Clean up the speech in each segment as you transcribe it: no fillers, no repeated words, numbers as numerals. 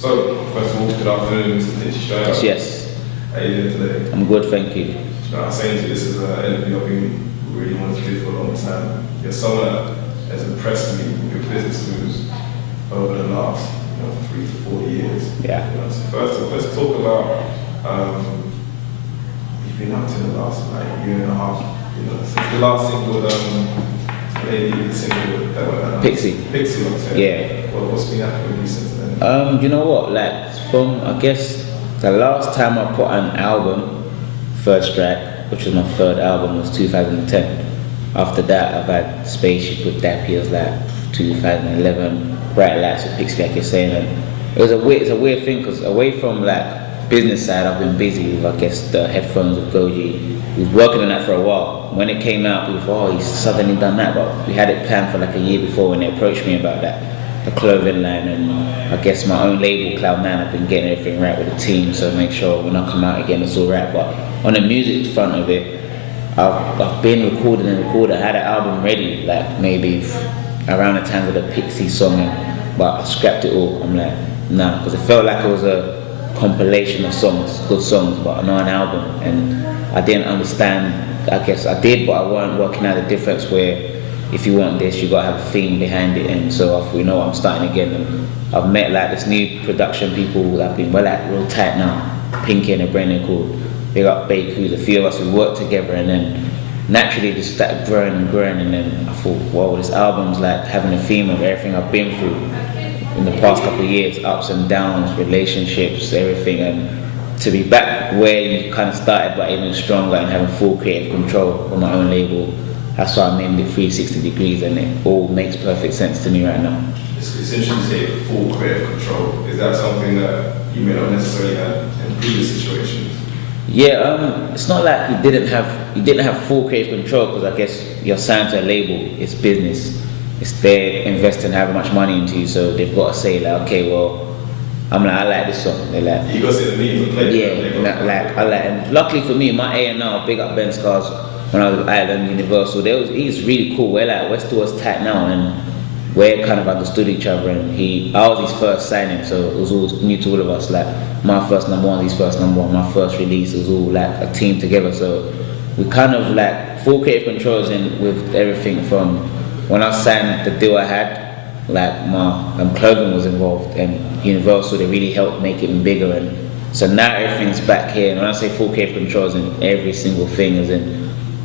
So, first of all, good afternoon, Mr. Tinty Strider. Yes. How are you doing today? I'm good, thank you. I was saying to you, this is an interview I've been really wanting to do for a long time. You're someone that has impressed me with your business moves over the last 3 to 4 years. Yeah. So first, let's talk about you've been up to the last year and a half. Since the last single, the single that went Pixie. Pixie, I'm saying. Yeah. What's been happening with you since then? You know what? Like from I guess the last time I put an album, First Track, which was my third album, was 2010. After that, I've had Spaceship with Dappy, it was like 2011. Bright Lights with Pixie, like you're saying. And it's a weird thing because away from like business side, I've been busy with I guess the headphones with Goji. We was working on that for a while. When it came out, people thought, oh, he's suddenly done that, but we had it planned for like a year before when they approached me about that, the clothing line, and I guess my own label, Cloud9. I've been getting everything right with the team, so make sure when I come out again, it's all right. But on the music front of it, I've been recording. I had an album ready, like maybe around the time of the Pixie song, but I scrapped it all. I'm like, nah, because it felt like it was a compilation of songs, good songs, but not an album. And I didn't understand, I guess I did, but I weren't working out the difference where if you want this, you gotta have a theme behind it. And so I thought, I'm starting again. And I've met like this new production people that have been real tight now. Pinky and a Brennan called Big Up Baku. The few of us, we worked together, and then naturally just started growing. And then I thought, wow, this album's like having a theme of everything I've been through in the past couple of years, ups and downs, relationships, everything. And to be back where you kind of started, but even stronger and having full creative control on my own label, that's why I named it 360 Degrees, and it all makes perfect sense to me right now. It's interesting to say full creative control. Is that something that you may not necessarily have in previous situations? Yeah, it's not like you didn't have full creative control, because I guess you're signed to a label, it's business. It's they're investing however much money into you, so they've got to say like, okay, well, I'm like, I like this song. They're like, you got to see the means of play. Yeah, I like. And luckily for me, my A&R, big up Ben Scars, when I was at Ireland, Universal, he's really cool. We're still tight now, and we're kind of understood each other. And I was his first signing, so it was all new to all of us. Like my first number one, his first number one, my first release, it was all like a team together. So we kind of like full creative controls in with everything from when I signed the deal I had. Like my clothing was involved, and Universal, they really helped make it bigger. And so now everything's back here. And when I say full creative controls in every single thing, is in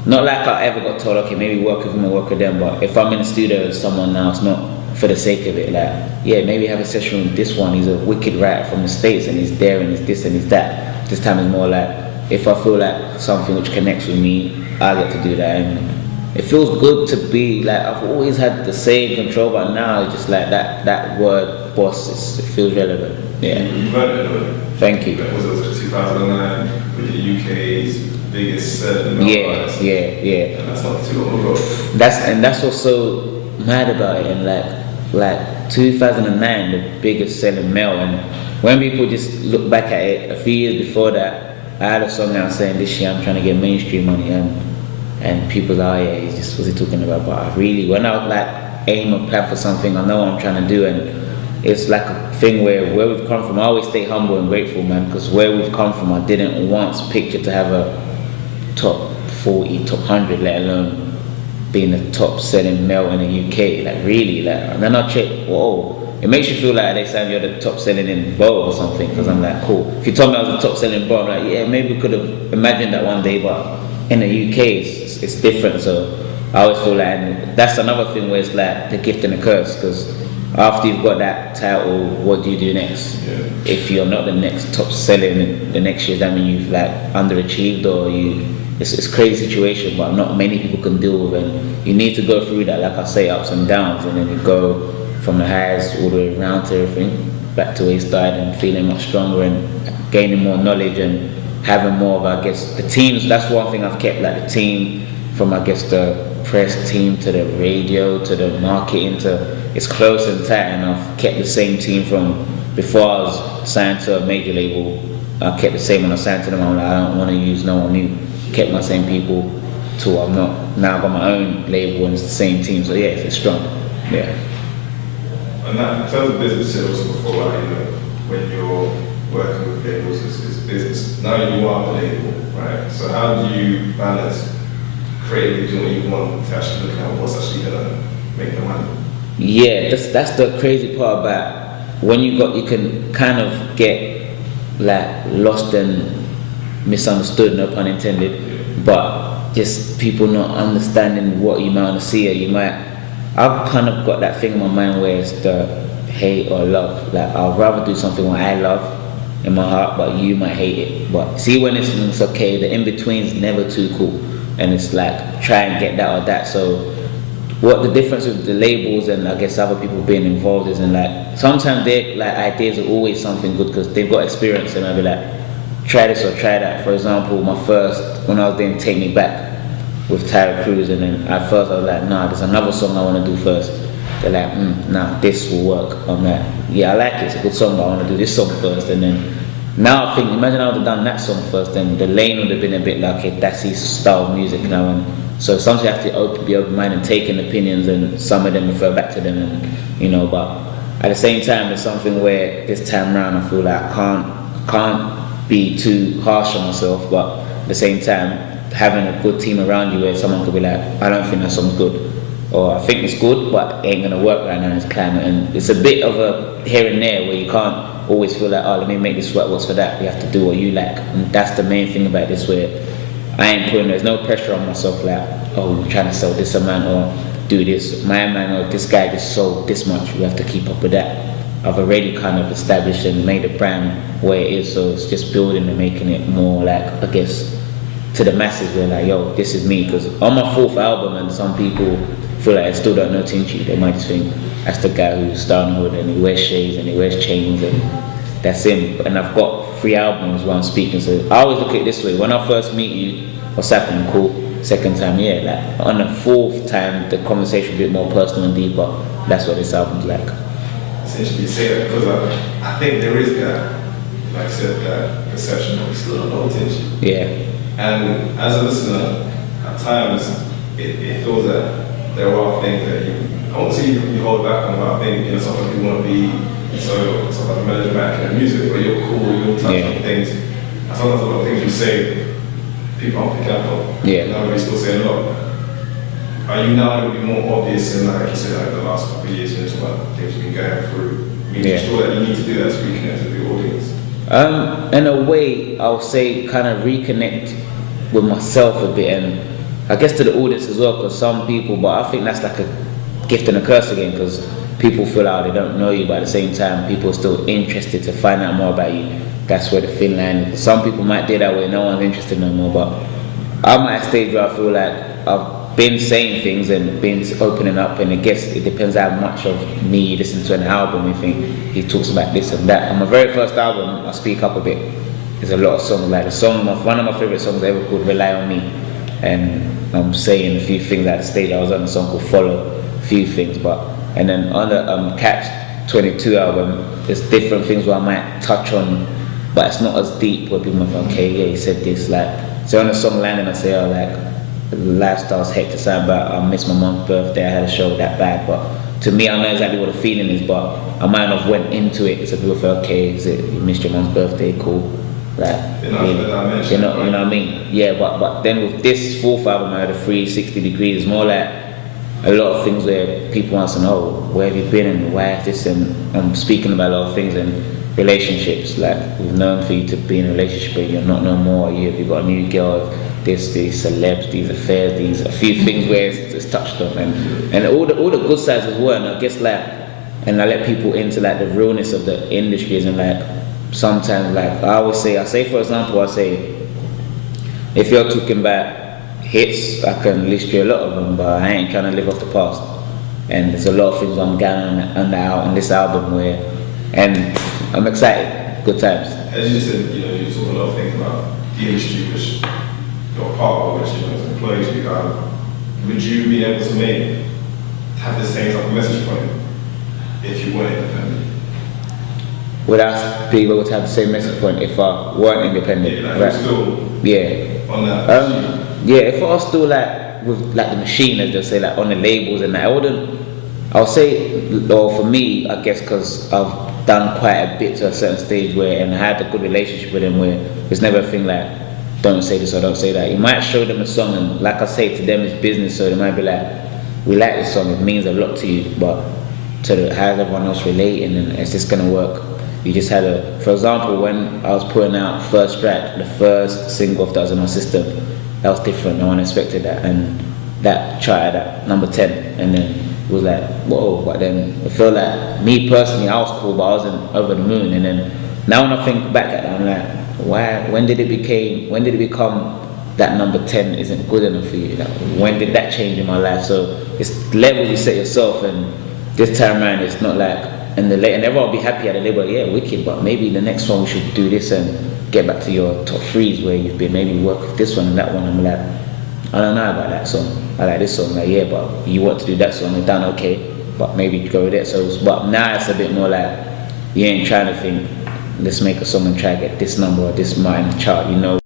not like I ever got told, okay, maybe work with them or work with them, but if I'm in the studio with someone now, it's not for the sake of it. Like, yeah, maybe have a session with this one. He's a wicked writer from the States, and he's there, and he's this and he's that. This time is more like if I feel like something which connects with me, I get to do that. And it feels good to be like, I've always had the same control, but now it's just like that word boss, it feels relevant. Yeah. You earned it. Thank you. That was 2009 with the UK's biggest artist. Yeah. And that's not too long ago. That's what's so mad about it. And like 2009, the biggest selling male. And when people just look back at it, a few years before that, I had a song out saying this year I'm trying to get mainstream money, and people are, yeah, he's just, what's he talking about? But I really, when I like aim or plan for something, I know what I'm trying to do. And it's like a thing where we've come from, I always stay humble and grateful, man, because where we've come from, I didn't once picture to have a top 40, top 100, let alone being the top selling male in the UK. Like really, like, and then I check, whoa, it makes you feel like they say you're the top selling in Bow or something, because I'm like, cool. If you told me I was the top selling in Bow, I'm like, yeah, maybe we could have imagined that one day, but in the UK, it's different. So I always feel like, and that's another thing where it's like the gift and the curse, because after you've got that title, what do you do next? Yeah. If you're not the next top selling the next year, that means you've like underachieved, or it's a crazy situation, but not many people can deal with. And you need to go through that, like I say, ups and downs, and then you go from the highs all the way around to everything, back to where you started, and feeling much stronger and gaining more knowledge and having more of, I guess, the teams. That's one thing I've kept, like the team, from I guess the press team to the radio to the marketing to, it's close and tight, and I've kept the same team from before I was signed to a major label. I kept the same when I signed to them. I'm like, I don't want to use no one new. Kept my same people till I'm not, now I've got my own label and it's the same team, so yeah, it's strong. Yeah. And that, in terms of business sales before, when you're working with labels, it's business. Now you are the label, right? So how do you balance creatively doing what you want to actually look at what's actually gonna make the money? Yeah, that's the crazy part about when you can kind of get like lost and misunderstood, no pun intended, but just people not understanding what you might want to see, or I've kind of got that thing in my mind where it's the hate or love. Like I'd rather do something what I love in my heart, but you might hate it. But see, when it's okay, the in between is never too cool, and it's like try and get that or that. So what the difference with the labels and I guess other people being involved is in like sometimes their like ideas are always something good because they've got experience, and I'll be like, try this or try that. For example, when I was doing Take Me Back with Tyra Cruz, and then at first I was like, nah, there's another song I want to do first. They're like, nah, this will work. I'm like, yeah, I like it, it's a good song, but I want to do this song first. And then now I think, imagine I would have done that song first, then the lane would have been a bit like, okay, that's his style of music now. And so sometimes you have to be open-minded and taking opinions, and some of them refer back to them, and but at the same time, it's something where this time around I feel like I can't be too harsh on myself, but at the same time, having a good team around you where someone could be like, I don't think that song's good, or I think it's good, but it ain't gonna work right now in this climate. And it's a bit of a here and there where you can't always feel like, oh, let me make this work, what's for that? You have to do what you like, and that's the main thing about this, where there's no pressure on myself like, oh, I'm trying to sell this amount or do this. My man, or this guy just sold this much, we have to keep up with that. I've already kind of established and made a brand where it is, so it's just building and making it more like, I guess, to the masses, where like, yo, this is me. Because on my fourth album, and some people feel like I still don't know Tinchy, they might just think that's the guy who's starting hood and he wears shades and he wears chains and that's him. And I've got 3 albums where I'm speaking, so I always look at it this way: when I first meet you, what's happening, cool. Second time, yeah, like on the 4th time, the conversation a bit more personal and deeper. That's what this album's like. Essentially, you say that because I think there is that, like I said, that perception of we still don't know attention. Yeah. And as a listener, at times it feels that there are things that I won't say you hold back on, but I think sometimes you want to be so like melodramatic in the music, but you're cool, you'll touch on things. And sometimes a lot of things you say, people aren't picking up on. Yeah. Now we still say a lot. Are you now going to be more obvious in, like you said, like the last couple of years, about things you've been going through? Making sure that you need to do that to reconnect with the audience? In a way, I'll say kind of reconnect with myself a bit, and I guess to the audience as well, because some people, but I think that's like a gift and a curse again, because people feel like they don't know you, but at the same time, people are still interested to find out more about you. That's where the thin line is. Some people might do that way, no one's interested no more, but I'm at a stage where I feel like I've been saying things and been opening up, and it depends how much of me you listen to an album, you think he talks about this and that. On my very first album, I speak up a bit. There's a lot of songs, like one of my favorite songs ever called Rely on Me, and I'm saying a few things at the stage. I was on a song called Follow, a few things, and then on the Catch 22 album, there's different things where I might touch on, but it's not as deep, where people might think, okay, yeah, he said this, like, so on the song Landing, I say, oh, like, lifestyle's hectic, something about I missed my mom's birthday, I had a show that bad, but to me, I know exactly what the feeling is, but I might not have went into it, so people feel, okay, is it, you missed your mom's birthday, cool, like, you know what I mean? Yeah, but then with this 4th album, I had a 360 degrees, it's more like a lot of things where people want to know, where have you been and why is this, and I'm speaking about a lot of things, and relationships, like, we've known for you to be in a relationship, but you're not no more, you've got a new girl, these celebs, these affairs, these a few things where it's touched on, and all the good sides as well. And I guess and I let people into like the realness of the industries, and like sometimes like I say for example, if you're talking about hits, I can list you a lot of them, but I ain't trying to live off the past. And there's a lot of things I'm going on this album and I'm excited, good times. As you said, you talk a lot of things about the industry, which you're part of, which as employees we are. Would you be able to have the same type of message point if you weren't independent? Would I be able to have the same message point if I weren't independent? Yeah, like still on that. Yeah, if I was still like with like the machine, as they say, like on the labels and that, I'll say, or for me, I guess, because I've done quite a bit to a certain stage where, and I had a good relationship with them where it's never a thing like, don't say this or don't say that. You might show them a song and like I say, to them it's business, so they might be like, we like this song, it means a lot to you, but to the, how's everyone else relating, and is this gonna work? You just had a, for example, when I was putting out First Track, the first single that was in my system, that was different, no one expected that, and that charted at number 10, and then it was like, whoa, but then it felt like, me personally, I was cool, but I wasn't over the moon, and then, now when I think back at that, I'm like, why, when did it become that number 10 isn't good enough for you? Like, when did that change in my life? So, it's levels you set yourself, and this time around, it's not like, and everyone will be happy at the label, yeah, wicked, but maybe the next one we should do this and get back to your top threes where you've been, maybe work with this one and that one. I'm like, I don't know about that song, I like this song, like, yeah, but you want to do that song, it's done, okay, but maybe go with it. So, but now it's a bit more like, you ain't trying to think, let's make a song and try to get this number or this amount in the chart, you know.